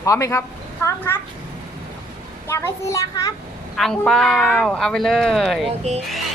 ร้อมไหมครับพร้อมครับอยากไปซื้อแล้วครับอังเปาเอาไปเลยโอเค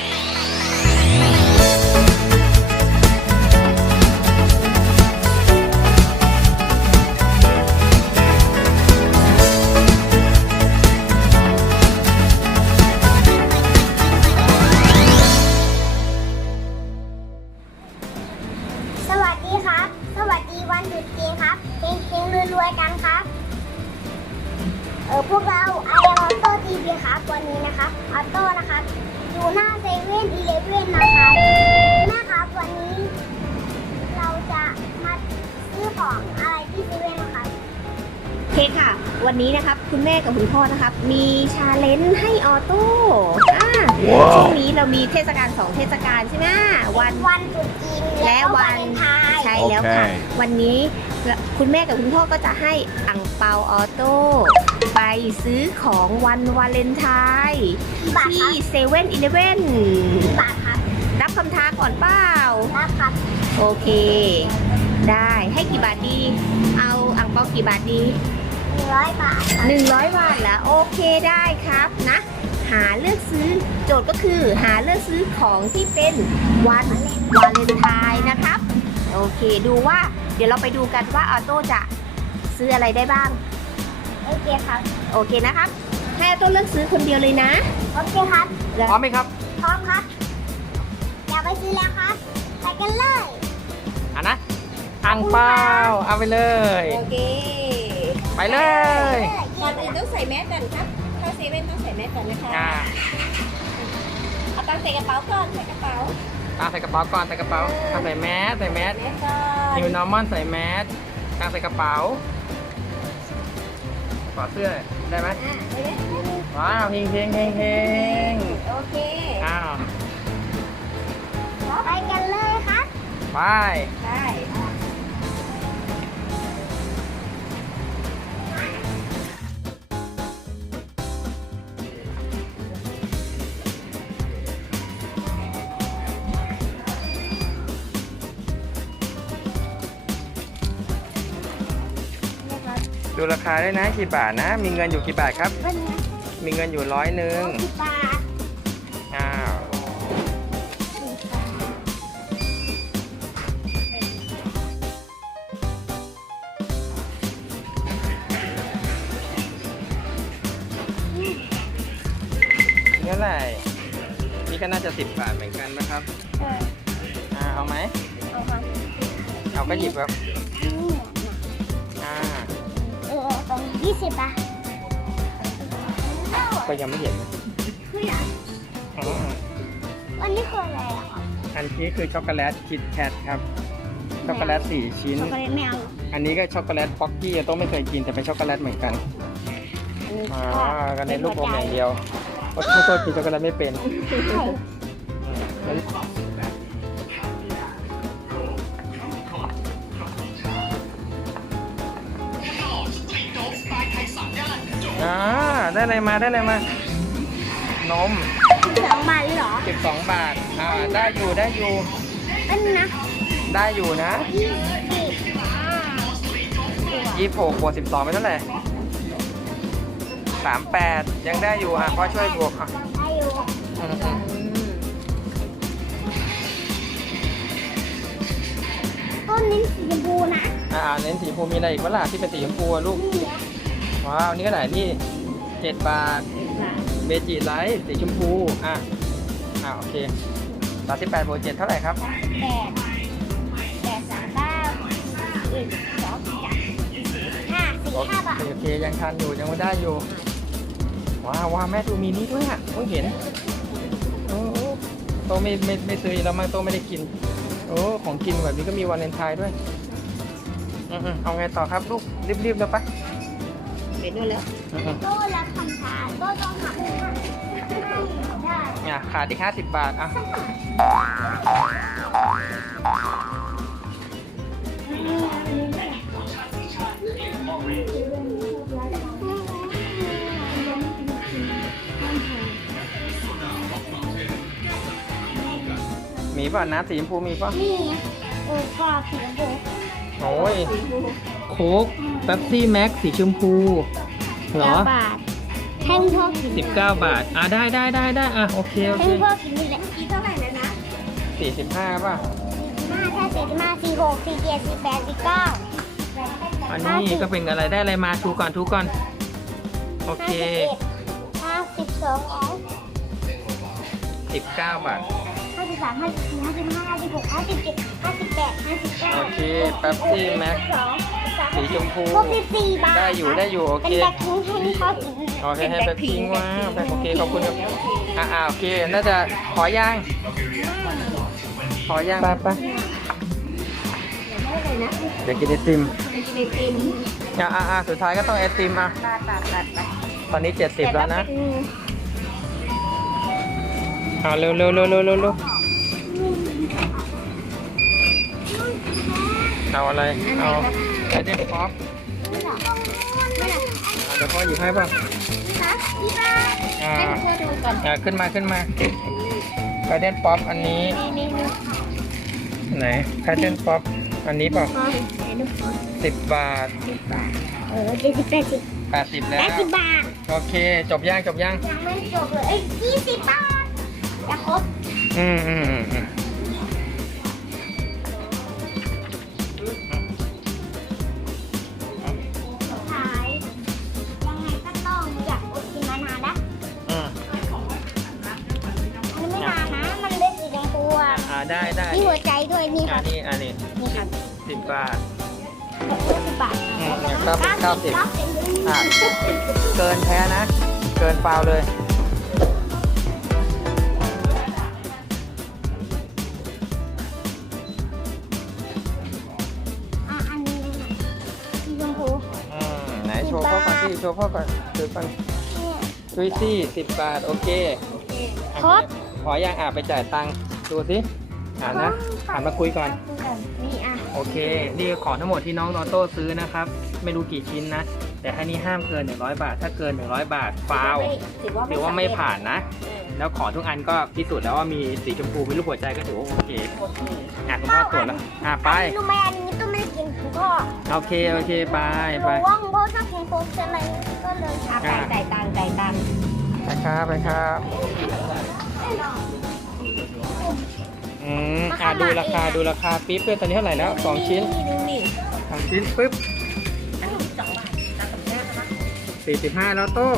สวัสดีครับสวัสดีวันหยุดจีนครับเฮงๆรวยๆกันครับพวกเราไอออโต้ทีวีครับวันนี้นะครับออโต้นะครับอยู่หน้าเซเว่นอีเลฟเว่นนะครับวันนี้เราจะมาซื้อของอะไรที่เซเว่นนะครับโอเคค่ะวันนี้นะครับคุณแม่กับคุณพ่อนะครับมีชาเลนจ์ให้ออโต้ช่วงนี้เรามีเทศกาล2เทศกาลใช่ไหมวันตรุษจีนและวันเลนไทน์ใช่แล้วค่ะวันนี้คุณแม่กับคุณพ่อก็จะให้อั่งเปาออโต้ไปซื้อของวันวาเลนไทน์ที่เซเว่นอีเลฟเว่นบาทครับรับคำท้าก่อนเปล่ารับครับโอเคได้ให้กี่บาทดีเอาอั่งเปากี่บาทดี 100 บาท 100 บาทแล้วโอเคได้ครับนะหาเลือกซื้อโจทย์ก็คือหาเลือกซื้อของที่เป็นวันวาเลนไทน์นะครับโอเคดูว่าเดี๋ยวเราไปดูกันว่าออโต้จะซื้ออะไรได้บ้างโอเคครับโอเคนะครับให้ออโต้เลือกซื้อคนเดียวเลยนะโอเคครับพร้อมไหมครับพร้อมครับอยากไปซื้อแล้วครับไปกันเลยนะอังเปาเอาไปเลยโอเคไปเลยก่อนอื่นต้องใส่แมสก่อนครับเข้าเซเว่นต้องใส่แมสก่อนนะคะเอาตังใส่กระเป๋าก่อนใส่กระเป๋าใส่กระเป๋าก่อนใส่กระเป๋าใส่แมสนิวนอร์มอนใส่แมสใส่กระเป๋าขอเสื้อได้ไหมว้าวเฮงโอเคอ้าวไปกันเลยครับไปดูราคาได้นะกี่บาทนะมีเงินอยู่กี่บาทครับมีเงินอยู่100 บาทอ้าวนี่เท่าไหร่นี่ก็น่าจะ10 บาทเหมือนกันนะครับเอาไหมเอาก็หยิบแบบตรง20 บาทก็ยังไม่เห็นอันนี้คืออะไรอ่ะอันนี้คือช็อกโกแลตคิตแคทครับช็อกโกแลต4 ชิ้นช็อกโกแลตไม่เอาอันนี้ก็ช็อกโกแลตป๊อกกี้ต้องไม่เคยกินแต่เป็นช็อกโกแลตเหมือนกันกันในลูกอมอย่างเดียวไม่เคยกินช็อกโกแลตไม่เป็นได้อะไรมานม 12 บาทเหรอ 12 บาทได้อยู่อันนะได้อยู่นะ26 บวก 12เป็นเท่าไหร่38ยังได้อยู่พ่อช่วยบวกได้อยู่ต้นนี้สีชมพูนะเน้นสีชมพูมีอะไรอีกวะล่ะที่เป็นสีชมพูลูกว้าวนี่ก็ไหนนี่7 บาทเบจิไลท์สีชมพูโอเค38 บวก 7เท่าไหร่ครับ 8 39 5 บาทโอเคยังทันอยู่ยังไม่ได้อยู่ว้าวแม่ดูมีนี่ด้วยเพิ่งเห็นโตไม่ซื้อแล้วมั้งโตไม่ได้กินของกินแบบนี้ก็มีวาเลนไทน์ด้วยเอาไงต่อครับลูกรีบๆแล้วปะเป็นด้วยแล้วโต้รับคำท้าโต้ต้องทำได้ขาดอีก50 บาทมีป่ะน้ำสีชมพูมีป่ะนี่กรอบสีชมพูโอ้ยโค้กเป๊ปซี่แม็กสีชมพูเหรอ 9 บาทให้คุณพ่อกิน 19 บาทได้อ่ะโอเคให้คุณพ่อกินนี่แหละคิดเท่าไหร่แล้วนะ 45ป่ะ 45ถ้า45 46 47 48 49 อันนี้ก็เป็นอะไรได้อะไรมาทูก่อนโอเค 52อ๋อ 19 บาท 53 54 55 56 57 58 59 โอเคเป๊ปซี่แม็กสีชมพู 64 บาทได้อยู่โอเป็นเคแบล็คพิงค์ให้คุณพ่อกินโอเคให้เป๊ปซี่ว่าโอเคขอบคุณครับโอเคน่าจะขอย่างไปได้เลยนะเดี๋ยวกินไอติมเป็นกินไอติมสุดท้ายก็ต้องไอติมอ่ะตัดไปตอนนี้70แล้วนะ เร็วเอาอะไรเอาไอเดนป๊อปเดี๋ยวพ่อหยิบให้ป่ะให้พ่อดูก่อนขึ้นมาไอเดนป๊อปอันนี้นี่ไหนไอเดนป๊อปอันนี้เปล่าพ่อให้ดูก่อน 10 บาท 70 80แล้ว 80 บาทโอเคจบย่างยังไม่จบเลย20 บาทจะครบอืมขายยังไงก็ต้องอยากอดกินมานานแล้วอันนี้ไม่นานนะ มันเป็นสีแดงตัวได้มีหัวใจด้วยนี่ครับอันนี้นี่ครับ 10 บาท 60 บาทเนี่ยก็เป็น90 90 เกินแพ้นะ เกินฟาวเลยอันนี้สีชมพูไหนโชว์พ่อก่อนถือก่อนเนี่ยจุยซี่10 บาท โอเคครบขอยังไปจ่ายตังค์ดูสินะหันมาคุยก่อนนี่อ่ะโอเค นี่ของทั้งหมดที่น้องนอโต้ซื้อนะครับ ไม่รู้กี่ชิ้นนะ แต่อันนี้ห้ามเกิน100 บาท ถ้าเกิน100 บาทฟาวถือว่าไม่ผ่านนะ แล้วของทุกอันก็พิสูจน์แล้วว่ามีสีชมพูเป็นรูปหัวใจก็ถือว่าโอเคคุณพ่อตรวจแล้วไปรู้ไหมอันนี้ต้องไม่ได้กินคุณพ่อโอเคไปหนูว่าคุณพ่อชอบกินโค้กใช่ไหมก็เลยจ่ายตังค์ไปครับดูราคาปิ๊บด้วยตอนนี้เท่าไหร่แล้ว2 ชิ้นนี่ 2 ชิ้นปึ๊บอันนี้2 บาทตัดตรงนี้นะคะ 45แล้วโต้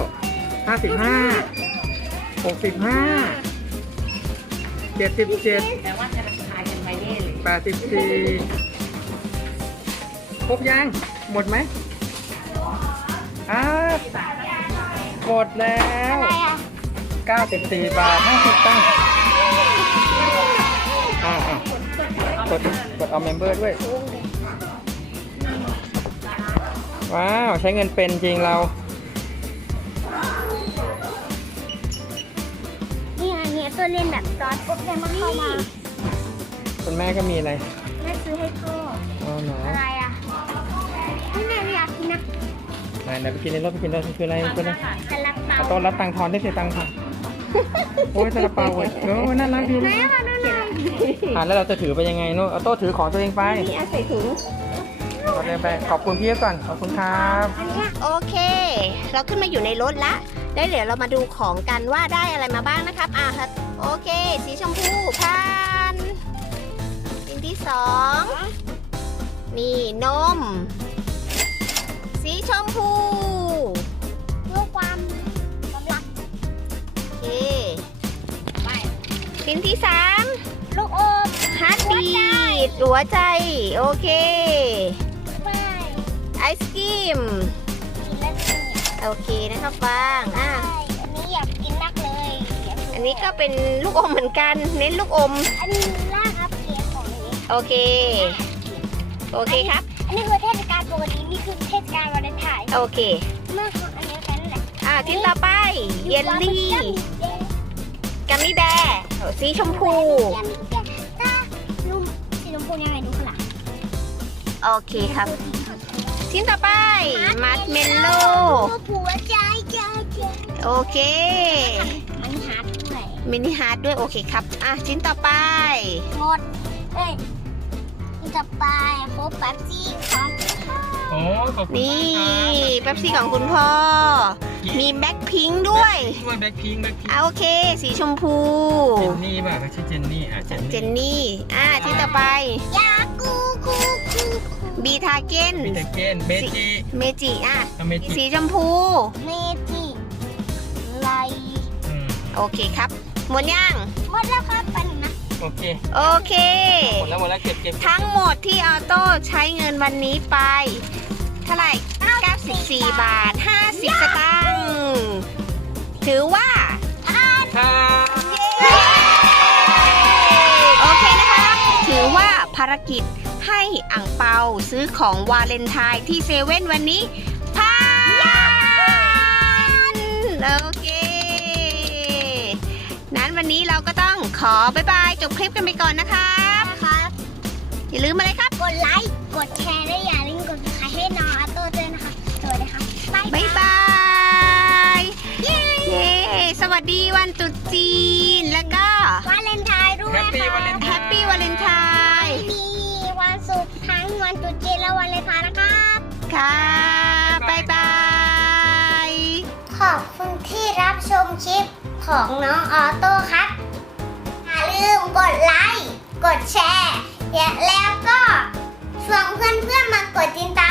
55 65 77 แต่ว่าจะขายกันไปเน่เลย 84ครบยังหมดไหมหมดแล้วอะไรอ่ะ 94 บาท50 ตังค์กดเอาเมมเบอร์ด้วยว้าวใช้เงินเป็นจริงเรานี่อันนี้ตัวเล่นแบบซอสปุ๊บเนี่ยมันเข้ามาคุณแม่ก็มีอะไรแม่ซื้อให้พ่อหนูอะไรอ่ะนี่แม่ไม่อยากกินนะไหนไปกินในรถคืออะไรกระลับเตาเอาโต้นรับตังค์ทอนได้เสียตังค์ค่ะโอ้ยซาลาเปาเว้ยน่ารักดีไหนอ่ะนั่นไงแล้วเราจะถือไปยังไงโน่เอาโต้ถือของตัวเองไปนี่ใส่ถุงเอาเลยไปขอบคุณพี่ก่อนขอบคุณครับอันเนี้ยโอเค เราขึ้นมาอยู่ในรถละแล้วเดี๋ยวเรามาดูของกันว่าได้อะไรมาบ้างนะครับโอเค สีชมพูผ่านชิ้นที่ 2นี่นม สีชมพูเพื่อความสำลักโอเคไปชิ้นที่ 3 ลูกอมฮาร์ดบีดหัวใจ โอเคไม่ไอศกรีมกินแล้วเนี่ยโอเคนะครับฟางใช่อันนี้อยากกินมากเลยเดี๋ยวอันนี้ก็เป็นลูกอมเหมือนกัน เน้นลูกอมอันนี้ล่างอัพเกียร์ของนี้โอเค โอเคครับอันนี้คือเทศกาลปกตินี่คือเทศกาลวาเลนไทน์โอเคเมื่ออันนี้แค่นั้นแหละชิ้นต่อไป เยลลี่กัมมี่แบร์สีชมพูถ้านุ่มสีชมพูยังไงดูข้างหลังโอเคครับ ชิ้นต่อไป มัดเมลโล่ผัวใจใจใจโอเคมันฮาร์ดด้วยมินิฮาร์ดด้วย โอเคครับ ชิ้นต่อไปหมดเอ้ยจะไปโค้กแป๊บซี่ครับโอโอ้ขอบคุณนี่มากครับเป๊ปซี่ของคุณพ่อ มีแบ็คพิงค์ด้วยด้วยแบ็คพิงค์แบ็คพิงค์โอเค สีชมพูเจนนี่ป่ะเขาชื่อเจนนี่เจนเจนี่นนี่ที่ต่อไปยากูกูกูบีทาเกนมีแต่เกนเบจิเมจิเมจิสีชมพูเมจิไลโอเคครับ หมดยังหมดแล้วครับปันนะโอเคโอเคหมดแล้วเก็บทั้งหมดที่ออโต้ใช้เงินวันนี้ไป เท่าไหร่ 94 บาท 50 สตางค์ถือว่าครับโอเคนะครับ ถือว่าภารกิจให้อ่างเปาซื้อของวาเลนไทน์ที่เซเว่นวันนี้ผ่านโอเค นั้นวันนี้เราก็ต้องขอบ๊ายบายจบคลิปกันไปก่อนนะครับครับอย่าลืมอะไรครับกดไลค์ กดแชร์และอย่าลืมกดติดตามให้น้องอาโต้ด้วยนะคะ สวัสดีครับบ๊ายบ๊ายบาย เย้สวัสดีวันตรุษจีน แล้วก็วาเลนไทน์ด้วยแฮปปี้ค่ะวาเลนไทน์แฮปปี้วาเลนไทน์มีวันศุกร์ทั้งวันตรุษจีนและวันเลนไทน์นะครับครับบ๊ายบายขอบคุณที่รับชมคลิปของน้องออโต้ครับ อย่าลืมกดไลค์ กดแชร์ แล้วก็ชวนเพื่อนๆมากดติดตาม